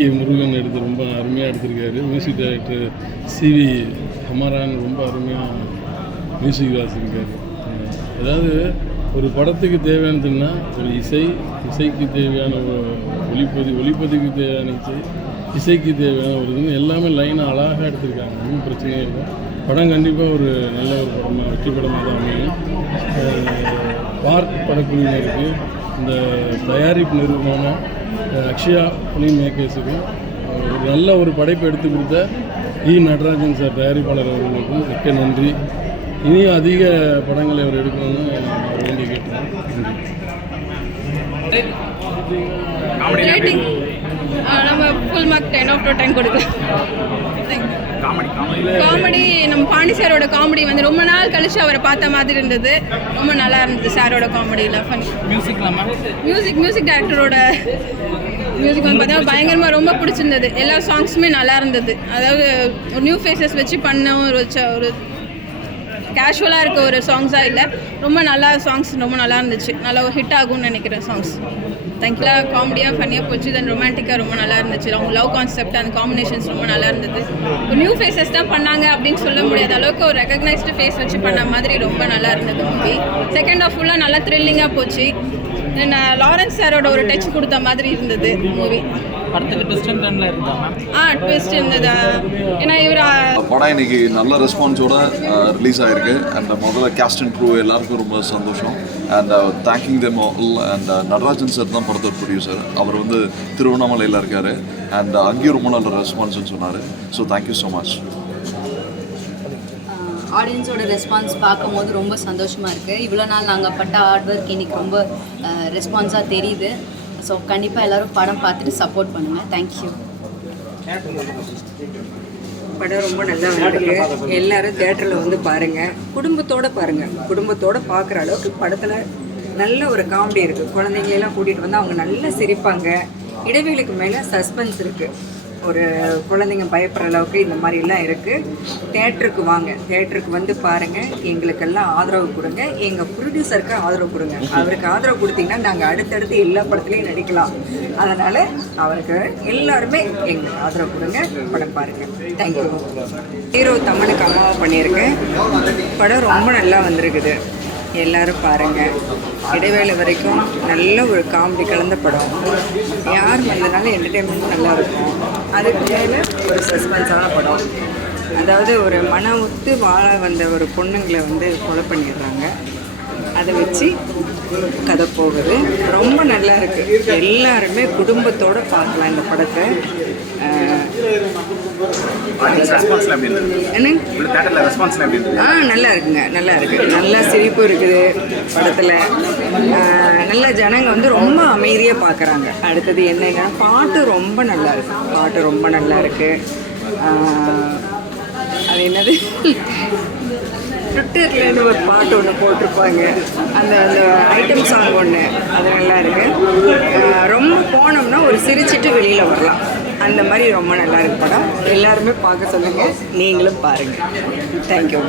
K Murugan எடுத்து ரொம்ப அருமையாக எடுத்திருக்காரு. மியூசிக் டைரக்டர் சிவி அமரான் ரொம்ப அருமையாக மியூசிக் வாசிச்சிருக்காரு. அதாவது ஒரு படத்துக்கு தேவையானதுன்னா ஒரு இசைக்கு தேவையான ஒளிப்பதிவுக்கு தேவையான இசைக்கு தேவையான ஒரு இதுன்னு எல்லாமே லைனாக அழகாக எடுத்திருக்காங்க. ஒன்றும் பிரச்சனையே இல்லை. படம் கண்டிப்பாக ஒரு நல்ல ஒரு படமாக வெற்றி படமாக தான் அமையும். பார்க் படக்குழுவினருக்கு, இந்த தயாரிப்பு நிறுவனமான அக்ஷயா ஃபிலிம் மேக்கர்ஸுக்கும் ஒரு நல்ல ஒரு படைப்பை எடுத்து கொடுத்த நடராஜன் சார் தயாரிப்பாளர் அவர்களுக்கும் மிக்க நன்றி. இனியும் அதிக படங்களை அவர் எடுக்கணும்னு நான் வேண்டி கேட்டேன். நன்றி. நம்ம ஃபுல் மார்க் 10/10 கொடுக்கலாம். காமெடி நம்ம பாண்டி சாரோட காமெடி வந்து ரொம்ப நாள் கழிச்சு அவரை பார்த்த மாதிரி இருந்தது. ரொம்ப நல்லா இருந்தது சாரோட காமெடியில். மியூசிக் டைரக்டரோட மியூசிக் வந்து பார்த்தா பயங்கரமாக ரொம்ப பிடிச்சிருந்தது. எல்லா சாங்ஸுமே நல்லா இருந்தது. அதாவது ஒரு நியூ ஃபேஸஸ் வச்சு பண்ண ஒரு கேஷுவலாக இருக்க ஒரு சாங்ஸாக இல்லை, ரொம்ப நல்லா சாங்ஸ் ரொம்ப நல்லா இருந்துச்சு. நல்லா ஹிட் ஆகும்னு நினைக்கிறேன் சாங்ஸ். தேங்க்யூ. காமெடியாக ஃபன்னியாக போச்சு. தென் ரொமான்டிக்காக ரொம்ப நல்லா இருந்துச்சு. அவங்க லவ் கான்செப்ட் அந்த காம்பினேஷன்ஸ் ரொம்ப நல்லா இருந்தது. ஒரு நியூ ஃபேஸஸ் தான் பண்ணாங்க அப்படின்னு சொல்ல முடியாத அளவுக்கு ஒரு ரெகக்னைஸ்டு ஃபேஸ் வச்சு பண்ண மாதிரி ரொம்ப நல்லா இருந்தது மூவி. செகண்ட் ஹாஃப் ஃபுல்லாக நல்லா த்ரில்லிங்காக போச்சு. தென் லாரன்ஸ் சாரோட ஒரு டச் கொடுத்த மாதிரி இருந்தது மூவி. படத்துக்கு ட்விஸ்ட் இருந்தது. ஏன்னா இவர் படம் இன்னைக்கு நல்ல ரெஸ்பான்ஸோட ரிலீஸ் ஆகிருக்கு. அண்ட் முதல்ல கேஸ்ட் அண்ட் க்ரூ எல்லாருக்கும் ரொம்ப சந்தோஷம். And thanking them all. And Natarajan sir தான் படத்தோட ப்ரொடியூசர். அவர் வந்து திருவண்ணாமலையில் இருக்கார். அண்ட் அங்கேயும் ரொம்ப நல்ல ரெஸ்பான்ஸ்ன்னு சொன்னார். So thank you so much. ஆடியன்ஸோட ரெஸ்பான்ஸ் பார்க்கும்போது ரொம்ப சந்தோஷமாக இருக்குது. இவ்வளோ நாள் நாங்கள் பட்ட ஹார்ட் ஒர்க் இன்றைக்கி ரொம்ப ரெஸ்பான்ஸாக தெரியுது. ஸோ கண்டிப்பாக எல்லோரும் படம் பார்த்துட்டு சப்போர்ட் பண்ணுங்கள். தேங்க்யூ. படம் ரொம்ப நல்லா வந்திருக்கு. எல்லோரும் தேட்டரில் வந்து பாருங்கள். குடும்பத்தோடு பார்க்குற அளவுக்கு படத்தில் நல்ல ஒரு காமெடி இருக்குது. குழந்தைங்களெல்லாம் கூட்டிகிட்டு வந்து அவங்க நல்லா சிரிப்பாங்க. இடைவெளிக்கு மேலே சஸ்பென்ஸ் இருக்குது. ஒரு குழந்தைங்க பயப்படுற அளவுக்கு இந்த மாதிரிலாம் இருக்குது. தேட்டருக்கு வாங்க, தேட்டருக்கு வந்து பாருங்கள். எங்களுக்கெல்லாம் ஆதரவு கொடுங்க. எங்கள் ப்ரொடியூசருக்கு ஆதரவு கொடுங்க. அவருக்கு ஆதரவு கொடுத்தீங்கன்னா நாங்கள் அடுத்தடுத்து எல்லா படத்துலையும் நடிக்கலாம். அதனால் அவருக்கு எல்லாருமே எங்களுக்கு ஆதரவு கொடுங்க. படம் பாருங்கள். தேங்க்யூ. ஹீரோ தமிழுக்கு அம்மாவை பண்ணியிருக்கேன். படம் ரொம்ப நல்லா வந்திருக்குது. எல்லோரும் பாருங்கள். இடைவேளை வரைக்கும் நல்ல ஒரு காமெடி கலந்த படம். யார் வந்தனாலும் என்டர்டெயின்மெண்ட் நல்லாயிருக்கும். அதுக்கு மேலே ஒரு சஸ்பென்ஸான படம். அதாவது ஒரு மன ஒத்து வாழ வந்த ஒரு பொண்ணுங்களை வந்து கொலை பண்ணிடுறாங்க. அதை வச்சு கதை போகுது. ரொம்ப நல்லா இருக்குது. எல்லாருமே குடும்பத்தோடு பார்க்கலாம் இந்த படத்தை. நல்லா இருக்குங்க. நல்லா இருக்குது. நல்லா சிரிப்பு இருக்குது படத்தில். நல்லா ஜனங்க வந்து ரொம்ப அமைதியாக பார்க்குறாங்க. அடுத்தது என்னங்க, பாட்டு ரொம்ப நல்லா இருக்குது. அது என்னது, ட்விட்டரில் ஒரு பாட்டு ஒன்று போட்டிருப்பாங்க. அந்த ஐட்டம் சாங் ஒன்று, அது நல்லா இருக்குது. ரொம்ப போனோம்னா ஒரு சிரிச்சிட்டு வெளியில் வரலாம். அந்த மாதிரி ரொம்ப நல்லா இருக்கு படம். எல்லாருமே பார்க்க சொல்லுங்கள். நீங்களும் பாருங்கள். தேங்க்யூ.